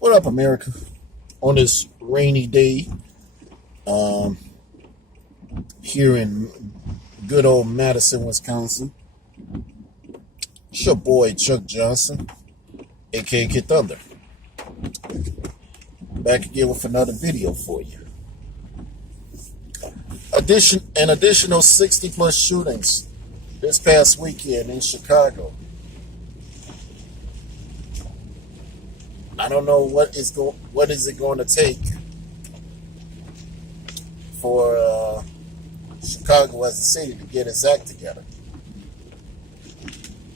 What up, America? On this rainy day, um, here in good old Madison, Wisconsin, it's your boy Chuck Johnson, a.k.a. Thunder, back again with another video for you. An additional 60 plus shootings this past weekend in Chicago. I don't know what is it going to take for Chicago as a city to get its act together.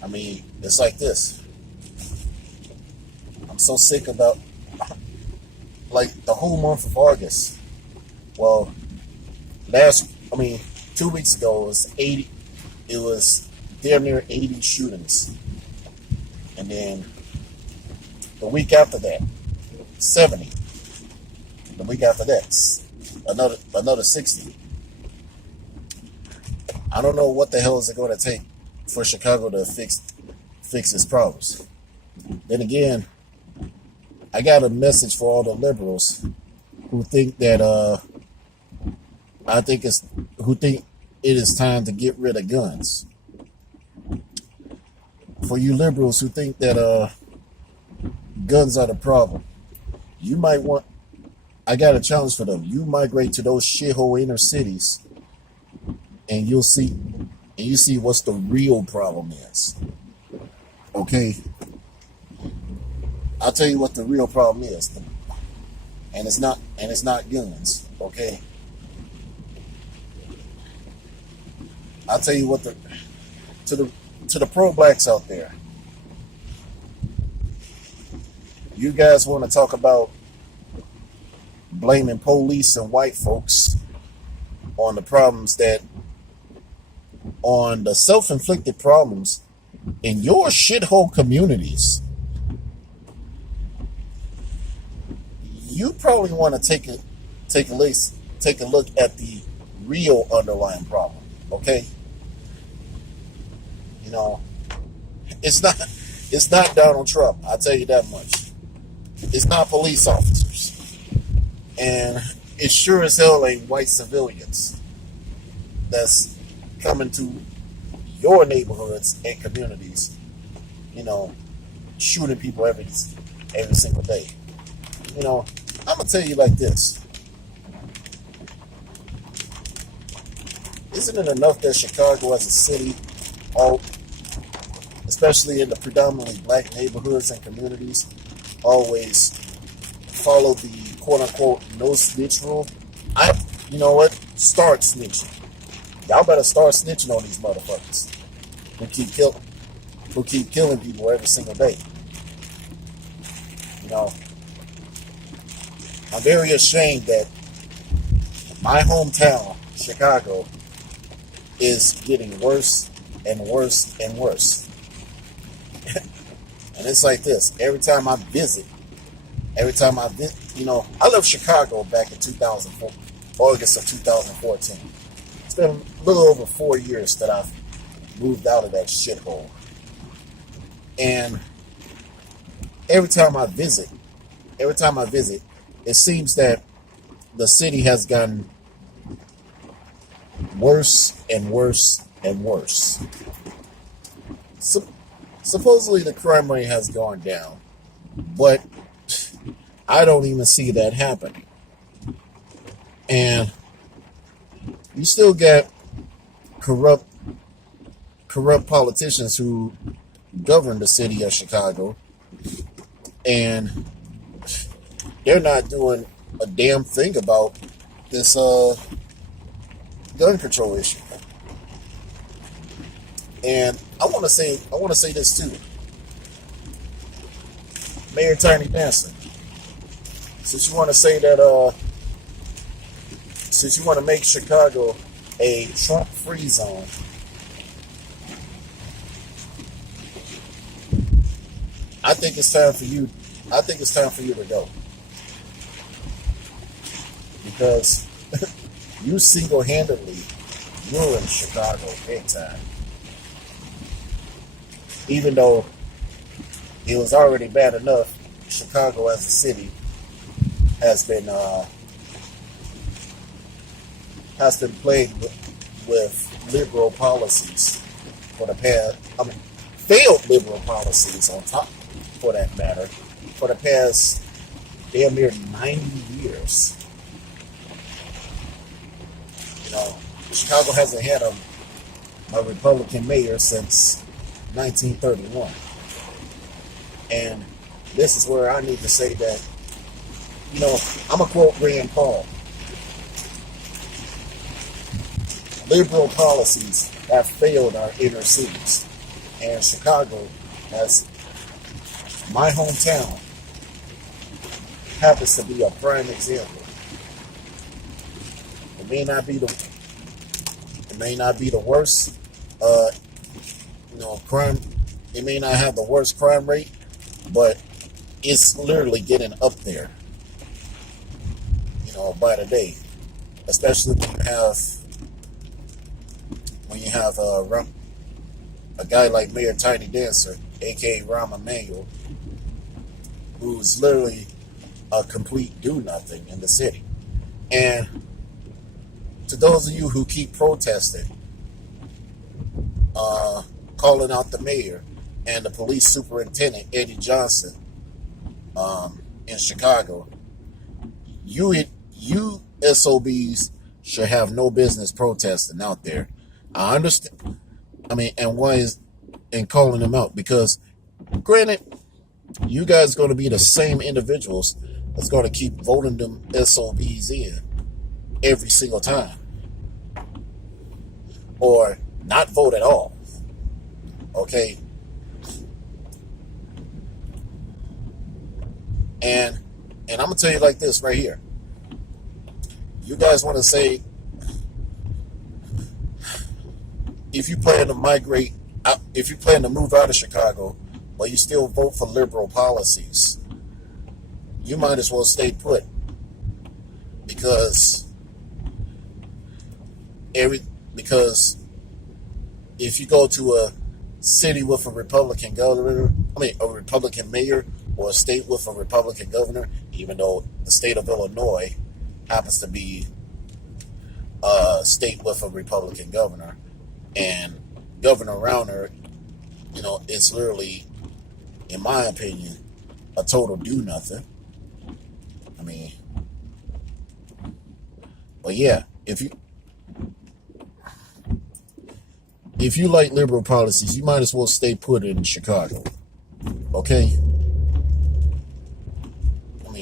I mean, it's like this. I'm so sick about like the whole month of August. Well, 2 weeks ago it was 80. It was damn near 80 shootings, and then the week after that, 70. The week after that, another 60. I don't know what the hell is it going to take for Chicago to fix its problems. Then again, I got a message for all the liberals who think that who think it is time to get rid of guns. For you liberals who think that guns are the problem, I got a challenge for them. You migrate to those shithole inner cities and you see what's the real problem is. Okay? I'll tell you what the real problem is. And it's not guns, okay? I'll tell you what to the pro-blacks out there. You guys want to talk about blaming police and white folks on the self-inflicted problems in your shithole communities. You probably want to take a look at the real underlying problem, okay? You know, it's not Donald Trump, I'll tell you that much. It's not police officers. And it sure as hell ain't white civilians that's coming to your neighborhoods and communities, shooting people every single day. I'm going to tell you like this. Isn't it enough that Chicago as a city, especially in the predominantly black neighborhoods and communities, always follow the quote-unquote no snitch rule? You know what? Start snitching. Y'all better start snitching on these motherfuckers who keep killing people every single day. I'm very ashamed that my hometown, Chicago, is getting worse and worse and worse. And it's like this. Every time I visit, I left Chicago back in 2004, August of 2014. It's been a little over 4 years that I've moved out of that shithole. And every time I visit, it seems that the city has gotten worse and worse and worse. Supposedly the crime rate has gone down, but I don't even see that happening. And you still get corrupt politicians who govern the city of Chicago, and they're not doing a damn thing about this gun control issue. And I want to say this too. Mayor Tiny Danson, since you want to make Chicago a Trump-free zone, I think it's time for you to go. Because you single-handedly ruined Chicago big time. Even though it was already bad enough Chicago as a city has been plagued with liberal policies for the past. I mean, failed liberal policies on top, for that matter, for the past damn near 90 years. You know, Chicago hasn't had a Republican mayor since 1931. And this is where I need to say that, you know, I'm going to quote Rand Paul. Liberal policies have failed our inner cities. And Chicago, as my hometown, happens to be a prime example. It may not be the worst, crime. It may not have the worst crime rate, but it's literally getting up there, by the day. Especially when you have a guy like Mayor Tiny Dancer, a.k.a. Rahm Emanuel, who's literally a complete do-nothing in the city. And to those of you who keep protesting, calling out the mayor and the police superintendent, Eddie Johnson, in Chicago, you SOBs should have no business protesting out there. I understand. I mean, and calling them out, because granted, you guys are going to be the same individuals that's going to keep voting them SOBs in every single time, or not vote at all. Okay. And I'm gonna tell you like this right here. You guys want to say, if you plan to migrate out, if you plan to move out of Chicago, but you still vote for liberal policies, you might as well stay put, because if you go to a city with a Republican governor, a Republican mayor, or a state with a Republican governor, even though the state of Illinois happens to be a state with a Republican governor, and Governor Rauner, is literally, in my opinion, a total do-nothing. But yeah, if you like liberal policies, you might as well stay put in Chicago. Okay?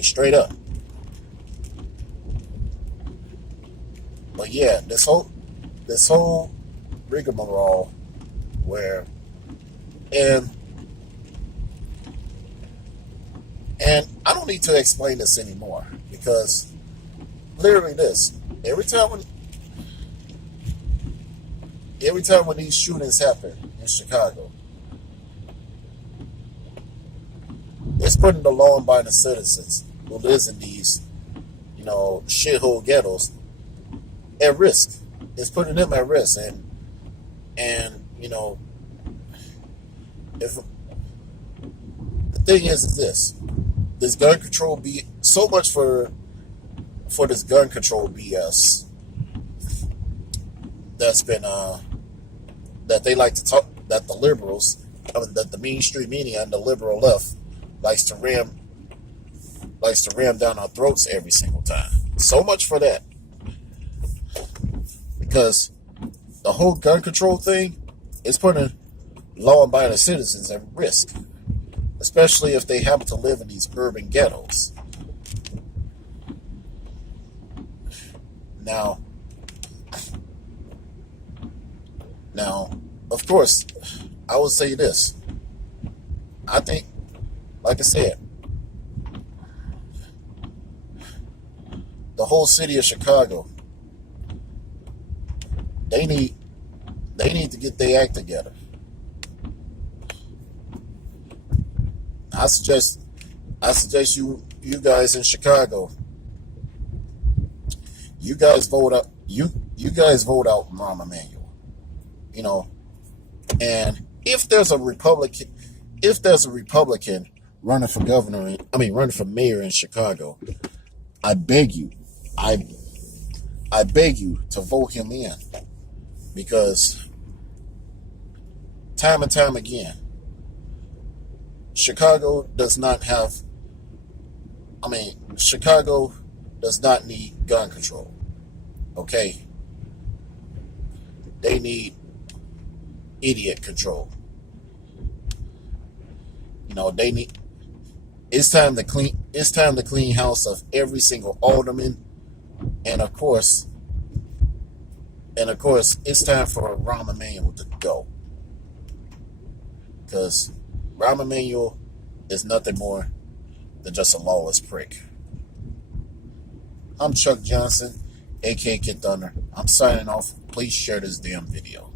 Straight up. But yeah, this whole rigmarole where and I don't need to explain this anymore, because literally this, every time when these shootings happen in Chicago, it's putting the law-abiding citizens who lives in these, shithole ghettos at risk. It's putting them at risk, and if the thing is this gun control be so much for this gun control BS that's been that they like to talk, that the liberals, that the mainstream media and the liberal left likes to ram down our throats every single time. So much for that. Because the whole gun control thing is putting law-abiding citizens at risk, especially if they happen to live in these urban ghettos. Now, of course, I would say this. I think, like I said, the whole city of Chicago, they need to get their act together. I suggest you guys in Chicago, you guys vote out Rahm Emanuel. And if there's a Republican running for governor, running for mayor in Chicago, I beg you, I beg you to vote him in, because time and time again, Chicago does not have, Chicago does not need gun control. Okay? They need idiot control. They need, it's time to clean house of every single alderman, and of course, it's time for Rahm Emanuel to go. Because Rahm Emanuel is nothing more than just a lawless prick. I'm Chuck Johnson, a.k.a. Kid Thunder. I'm signing off. Please share this damn video.